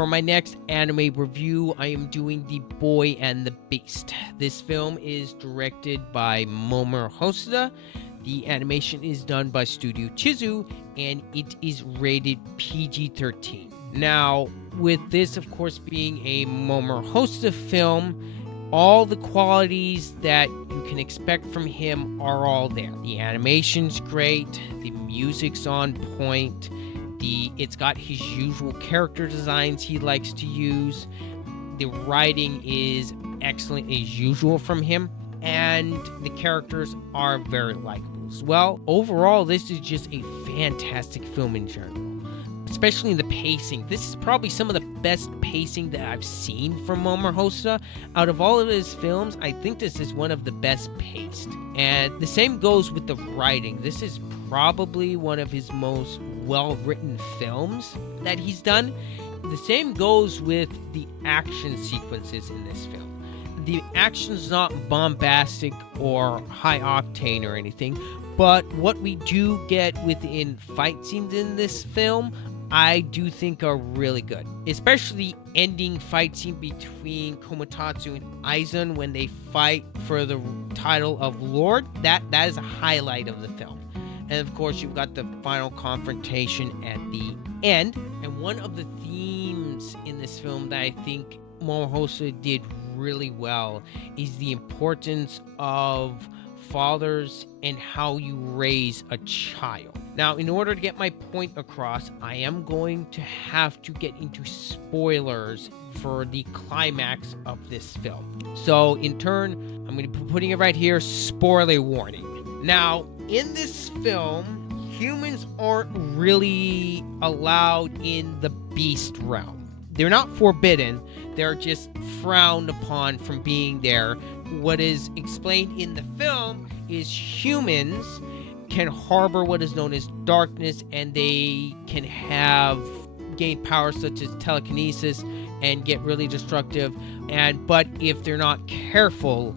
For my next anime review, I am doing The Boy and the Beast. This film is directed by Mamoru Hosoda. The animation is done by Studio Chizu, and it is rated PG-13. Now, with this, of course, being a Mamoru Hosoda film, all the qualities that you can expect from him are all there. The animation's great, the music's on point, it's got his usual character designs he likes to use, the writing is excellent as usual from him, and the characters are very likable as well. Overall, this is just a fantastic film in general. Especially in the pacing. This is probably some of the best pacing that I've seen from Mamoru Hosoda. Out of all of his films, I think this is one of the best paced. And the same goes with the writing. This is probably one of his most well-written films that he's done. The same goes with the action sequences in this film. The action's not bombastic or high-octane or anything, but what we do get within fight scenes in this film, I do think are really good. Especially the ending fight scene between Komatatsu and Aizen when they fight for the title of Lord. That is a highlight of the film. And of course, you've got the final confrontation at the end. And one of the themes in this film that I think Mamoru Hosoda did really well is the importance of fathers and how you raise a child. Now, in order to get my point across, I am going to have to get into spoilers for the climax of this film. So, in turn, I'm going to be putting it right here, spoiler warning. Now, in this film, humans aren't really allowed in the beast realm. They're not forbidden, they're just frowned upon from being there. What is explained in the film is humans can harbor what is known as darkness, and they can gain powers such as telekinesis and get really destructive. But if they're not careful,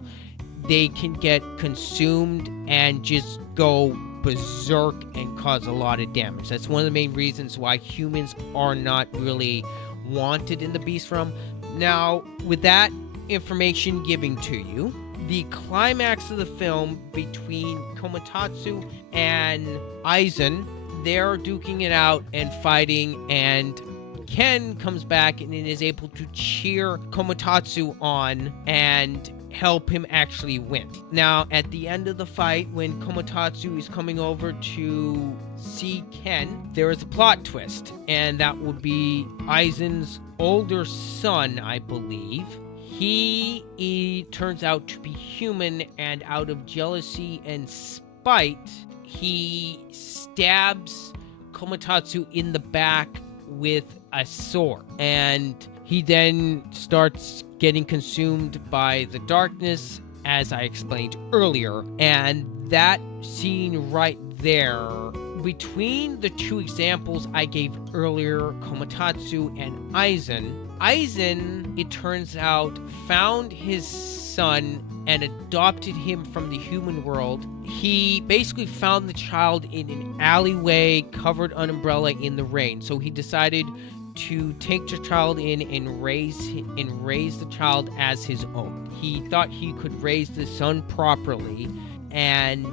they can get consumed and just go berserk and cause a lot of damage. That's one of the main reasons why humans are not really wanted in the beast realm. Now, with that information given to you, the climax of the film between Komatatsu and Aizen, they're duking it out and fighting, and Ken comes back and is able to cheer Komatatsu on and help him actually win. Now, at the end of the fight, when Komatatsu is coming over to see Ken, there is a plot twist, and that would be Aizen's older son, I believe. He turns out to be human, and out of jealousy and spite, he stabs Komatatsu in the back with a sword. And he then starts getting consumed by the darkness, as I explained earlier. And that scene right there, between the two examples I gave earlier, Komatatsu and Aizen, it turns out, found his son and adopted him from the human world. He basically found the child in an alleyway, covered an umbrella in the rain. So he decided to take the child in and raise the child as his own. He thought he could raise the son properly, and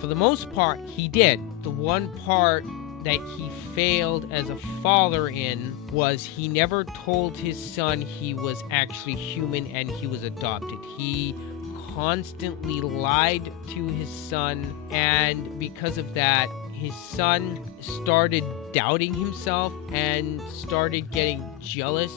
for the most part, he did. The one part that he failed as a father in was he never told his son he was actually human and he was adopted. He constantly lied to his son, and because of that, his son started doubting himself and started getting jealous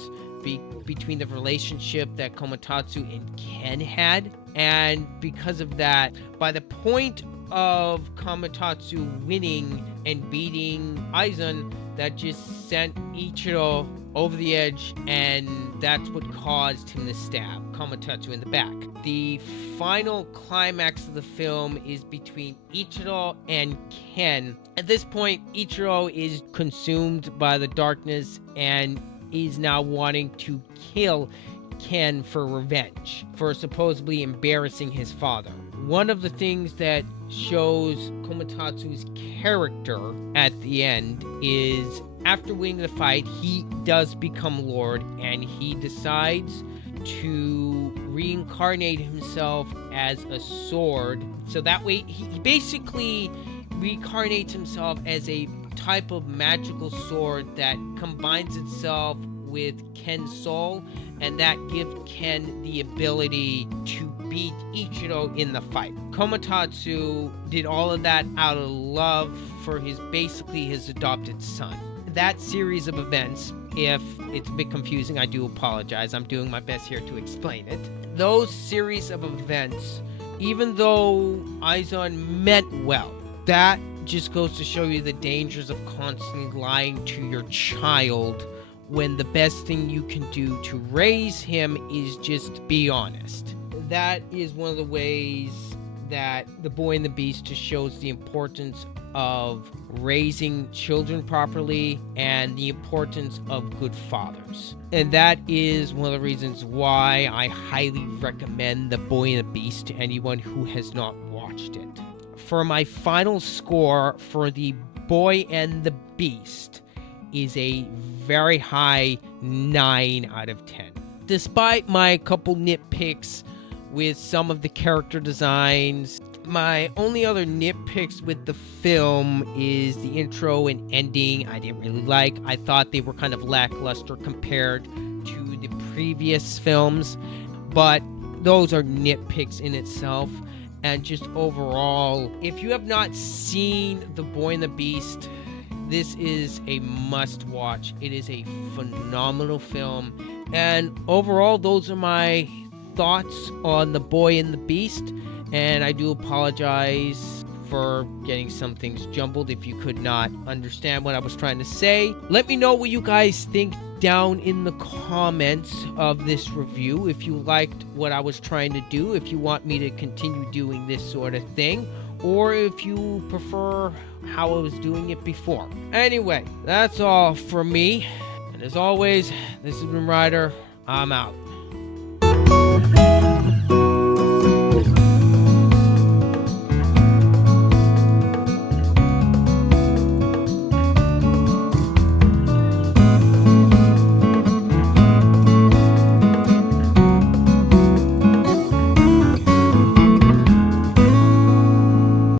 between the relationship that Komatatsu and Ken had. And because of that, by the point of Komatatsu winning and beating Aizen, that just sent Ichiro over the edge, and that's what caused him to stab Komatatsu in the back. The final climax of the film is between Ichiro and Ken. At this point, Ichiro is consumed by the darkness and is now wanting to kill Ken for revenge, for supposedly embarrassing his father. One of the things that shows Komatatsu's character at the end is after winning the fight, he does become Lord, and he decides to reincarnate himself as a sword. So that way, he basically reincarnates himself as a type of magical sword that combines itself with Ken's soul, and that gives Ken the ability to beat Ichiro in the fight. Komatatsu did all of that out of love for basically his adopted son. That series of events, if it's a bit confusing, I do apologize. I'm doing my best here to explain it. Those series of events, even though Aizen meant well, that just goes to show you the dangers of constantly lying to your child when the best thing you can do to raise him is just be honest. That is one of the ways that The Boy and the Beast just shows the importance of raising children properly and the importance of good fathers. And that is one of the reasons why I highly recommend The Boy and the Beast to anyone who has not watched it. For my final score for The Boy and the Beast is a very high 9 out of 10. Despite my couple nitpicks with some of the character designs, my only other nitpicks with the film is the intro and ending I didn't really like. I thought they were kind of lackluster compared to the previous films, but those are nitpicks in itself. And just overall, if you have not seen The Boy and the Beast, this is a must-watch. It is a phenomenal film. And overall, those are my thoughts on The Boy and the Beast. And I do apologize for getting some things jumbled if you could not understand what I was trying to say. Let me know what you guys think down in the comments of this review. If you liked what I was trying to do, if you want me to continue doing this sort of thing, or if you prefer how I was doing it before. Anyway, that's all from me. And as always, this has been Ryder. I'm out.